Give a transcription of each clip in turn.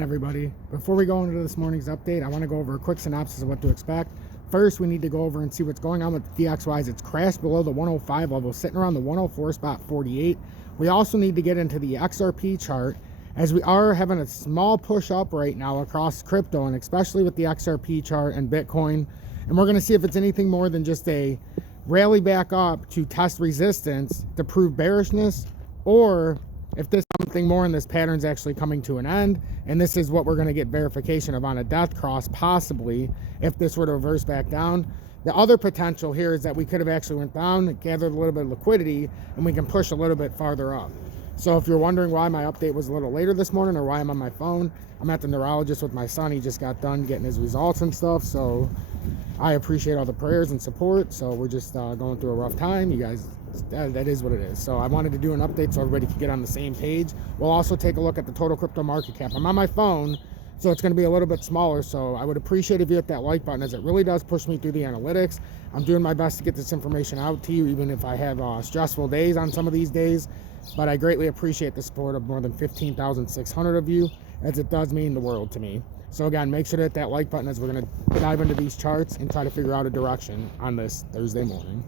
Everybody, before we go into this morning's update, I want to go over a quick synopsis of what to expect. First, we need to go over and see what's going on with DXYs. It's crashed below the 105 level, sitting around the 104 spot 48. We also need to get into the XRP chart, as we are having a small push up right now across crypto, and especially with the XRP chart and Bitcoin. And we're going to see if it's anything more than just a rally back up to test resistance to prove bearishness, or if there's something more and this pattern's actually coming to an end, and this is what we're going to get verification of on a death cross, possibly, if this were to reverse back down. The other potential here is that we could have actually went down, gathered a little bit of liquidity, and we can push a little bit farther up. So if you're wondering why my update was a little later this morning or why I'm on my phone, I'm at the neurologist with my son. He just got done getting his results and stuff, so I appreciate all the prayers and support. So we're just going through a rough time. You guys, that is what it is. So I wanted to do an update so everybody could get on the same page. We'll also take a look at the total crypto market cap. I'm on my phone, so it's going to be a little bit smaller. So I would appreciate if you hit that like button, as it really does push me through the analytics. I'm doing my best to get this information out to you, even if I have stressful days on some of these days. But I greatly appreciate the support of more than 15,600 of you, as it does mean the world to me. So again, make sure to hit that like button, as we're going to dive into these charts and try to figure out a direction on this Thursday morning.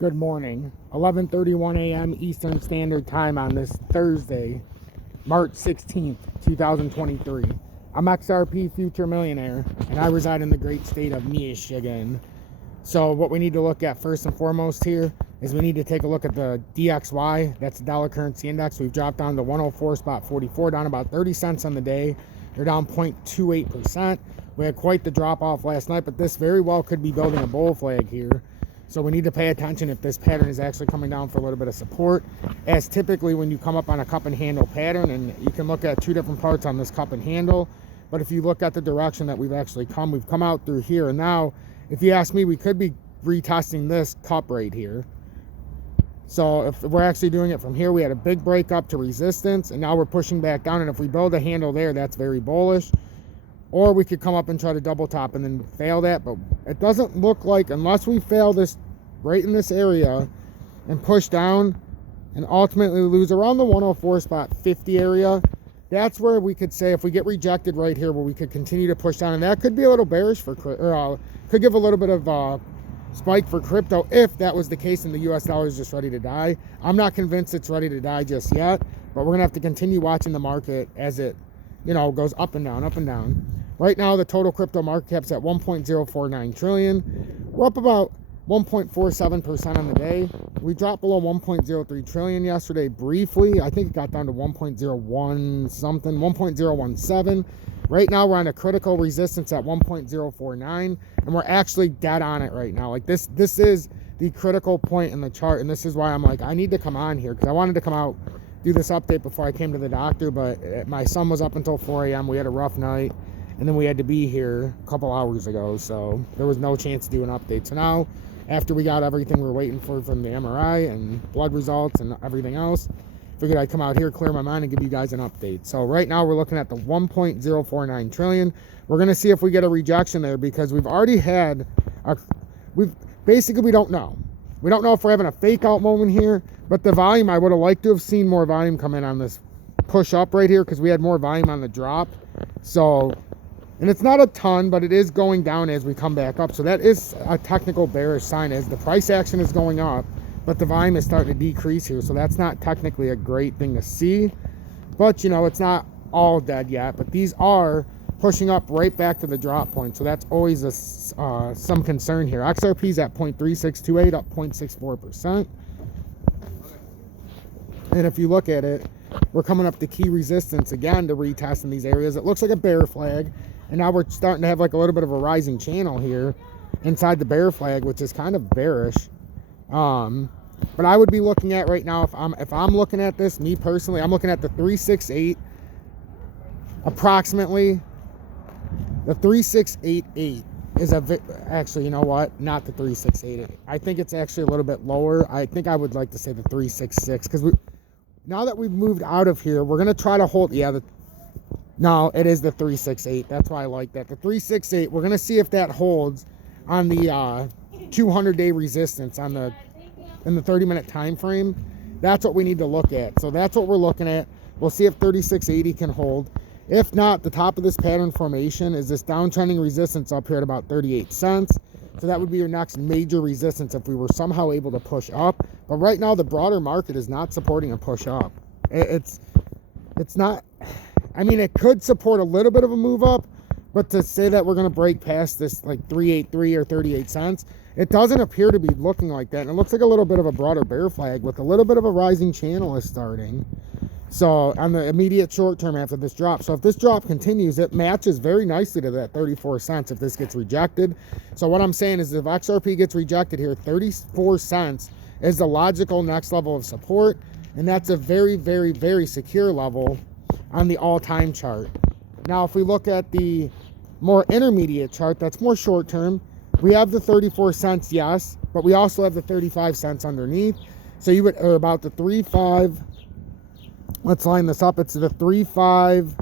Good morning, 11:31 a.m. Eastern Standard Time on this Thursday, March 16th, 2023. I'm XRP Future Millionaire, and I reside in the great state of Michigan. So what we need to look at first and foremost here is we need to take a look at the DXY. That's the dollar currency index. We've dropped down to 104 spot 44, down about 30 cents on the day. They're down 0.28%. We had quite the drop off last night, but this very well could be building a bull flag here. So we need to pay attention if this pattern is actually coming down for a little bit of support, as typically when you come up on a cup and handle pattern, and you can look at two different parts on this cup and handle, but if you look at the direction that we've come out through here. And now, if you ask me, we could be retesting this cup right here. So if we're actually doing it from here, we had a big break up to resistance, and now we're pushing back down, and if we build a handle there, that's very bullish. Or we could come up and try to double top and then fail that, but it doesn't look like, unless we fail this right in this area and push down and ultimately lose around the 104 spot 50 area, that's where we could say, if we get rejected right here, where we could continue to push down, and that could be a little bearish for could give a little bit of spike for crypto if that was the case and the US dollar is just ready to die. I'm not convinced it's ready to die just yet, but we're gonna have to continue watching the market as it goes up and down, up and down. Right now, the total crypto market cap's at 1.049 trillion. We're up about 1.47% on the day. We dropped below 1.03 trillion yesterday briefly. I think it got down to 1.01 something, 1.017. Right now, we're on a critical resistance at 1.049, and we're actually dead on it right now. Like this is the critical point in the chart, and this is why I'm like, I need to come on here, because I wanted to come out, do this update before I came to the doctor, but my son was up until 4 a.m. We had a rough night, and then we had to be here a couple hours ago, so there was no chance to do an update. So now, after we got everything we're waiting for from the MRI and blood results and everything else, figured I'd come out here, clear my mind, and give you guys an update. So right now we're looking at the 1.049 trillion. We're going to see if we get a rejection there, because we've already had we don't know. We don't know if we're having a fake out moment here, but the volume, I would have liked to have seen more volume come in on this push up right here, because we had more volume on the drop. So, and it's not a ton, but it is going down as we come back up. So that is a technical bearish sign, as the price action is going up, but the volume is starting to decrease here. So that's not technically a great thing to see, but it's not all dead yet, but these are pushing up right back to the drop point. So that's always some concern here. XRP's at 0.3628, up 0.64%. And if you look at it, we're coming up to key resistance again to retest in these areas. It looks like a bear flag, and now we're starting to have like a little bit of a rising channel here inside the bear flag, which is kind of bearish. But I would be looking at right now, if I'm looking at this, me personally, I'm looking at the 368 approximately the 3688 is actually, you know what, not the 3688. I think it's actually a little bit lower. I think I would like to say the 366, because now that we've moved out of here, we're going to try to hold, no, it is the 368. That's why I like that. The 368, we're going to see if that holds on the 200-day resistance in the 30-minute time frame. That's what we need to look at. So that's what we're looking at. We'll see if 3680 can hold. If not, the top of this pattern formation is this downtrending resistance up here at about 38 cents. So that would be your next major resistance if we were somehow able to push up. But right now, the broader market is not supporting a push up. It's not, I mean, it could support a little bit of a move up, but to say that we're going to break past this like 383 or 38 cents, it doesn't appear to be looking like that. And it looks like a little bit of a broader bear flag with a little bit of a rising channel is starting. So on the immediate short term after this drop. So if this drop continues, it matches very nicely to that 34 cents if this gets rejected. So what I'm saying is if XRP gets rejected here, 34 cents is the logical next level of support. And that's a very, very, very secure level on the all-time chart. Now, if we look at the more intermediate chart, that's more short term, we have the 34 cents, yes, but we also have the 35 cents underneath. So you would, or about the 3.5, let's line this up. It's the 3.5,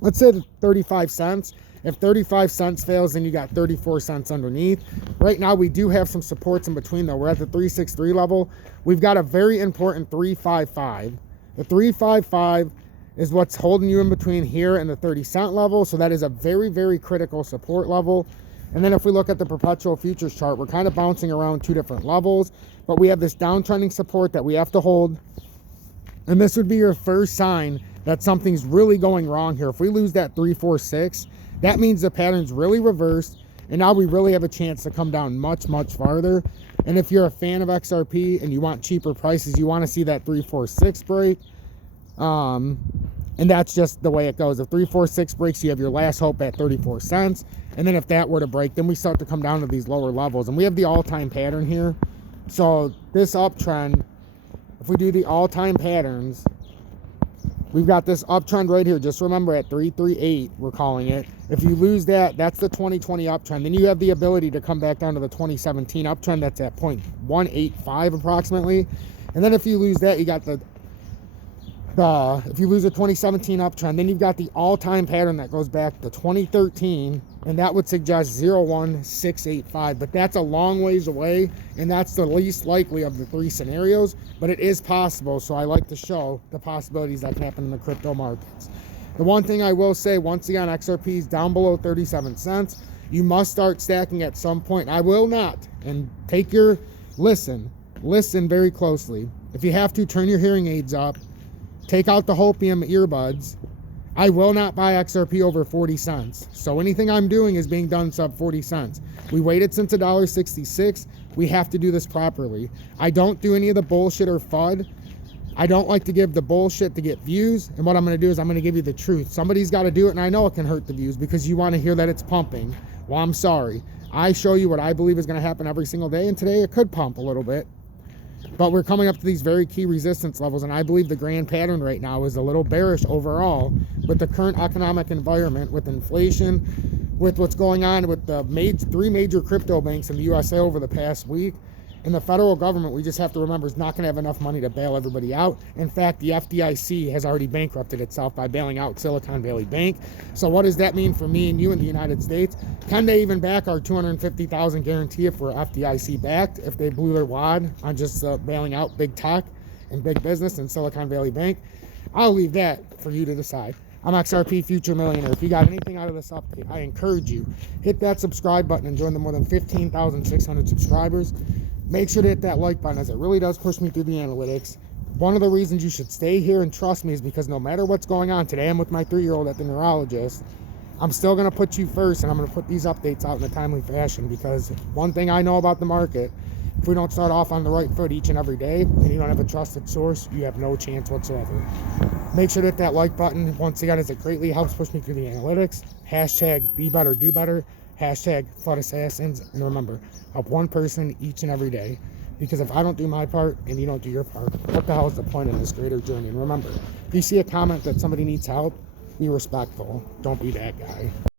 let's say the 35 cents. If 35 cents fails, then you got 34 cents underneath. Right now, we do have some supports in between, though. We're at the 363 level. We've got a very important 355. The 355 is what's holding you in between here and the 30-cent level. So that is a very, very critical support level. And then if we look at the perpetual futures chart, we're kind of bouncing around two different levels. But we have this downtrending support that we have to hold. And this would be your first sign that something's really going wrong here. If we lose that 346, that means the pattern's really reversed, and now we really have a chance to come down much, much farther. And if you're a fan of XRP and you want cheaper prices, you want to see that 346 break. And that's just the way it goes. If 346 breaks, you have your last hope at 34 cents. And then if that were to break, then we start to come down to these lower levels. And we have the all-time pattern here. So this uptrend, if we do the all-time patterns, we've got this uptrend right here. Just remember at 338, we're calling it. If you lose that, that's the 2020 uptrend. Then you have the ability to come back down to the 2017 uptrend. That's at 0.185 approximately. And then if you lose that, you got if you lose a 2017 uptrend, then you've got the all-time pattern that goes back to 2013, and that would suggest 01685. But that's a long ways away, and that's the least likely of the three scenarios, but it is possible. So I like to show the possibilities that can happen in the crypto markets. The one thing I will say, once again, XRP is down below 37 cents. You must start stacking at some point. I will not, and take your listen very closely. If you have to, turn your hearing aids up. Take out the hopium earbuds. I will not buy XRP over 40 cents. So anything I'm doing is being done sub 40 cents. We waited since $1.66. We have to do this properly. I don't do any of the bullshit or FUD. I don't like to give the bullshit to get views. And what I'm going to do is I'm going to give you the truth. Somebody's got to do it, and I know it can hurt the views because you want to hear that it's pumping. Well, I'm sorry. I show you what I believe is going to happen every single day, and today it could pump a little bit. But we're coming up to these very key resistance levels, and I believe the grand pattern right now is a little bearish overall with the current economic environment, with inflation, with what's going on with the three major crypto banks in the USA over the past week. And the federal government, we just have to remember, is not going to have enough money to bail everybody out. In fact, the FDIC has already bankrupted itself by bailing out Silicon Valley Bank. So what does that mean for me and you in the United States? Can they even back our $250,000 guarantee if we're FDIC backed, if they blew their wad on just bailing out big tech and big business and Silicon Valley Bank? I'll leave that for you to decide. I'm XRP Future Millionaire. If you got anything out of this update, I encourage you, hit that subscribe button and join the more than 15,600 subscribers. Make sure to hit that like button, as it really does push me through the analytics. One of the reasons you should stay here and trust me is because no matter what's going on, today I'm with my 3-year-old at the neurologist, I'm still going to put you first, and I'm going to put these updates out in a timely fashion, because one thing I know about the market, if we don't start off on the right foot each and every day, and you don't have a trusted source, you have no chance whatsoever. Make sure to hit that like button. Once again, as it greatly helps push me through the analytics. Hashtag be better, do better. Hashtag FUD assassins. And remember, help one person each and every day. Because if I don't do my part and you don't do your part, what the hell is the point in this greater journey? And remember, if you see a comment that somebody needs help, Be respectful. Don't be that guy.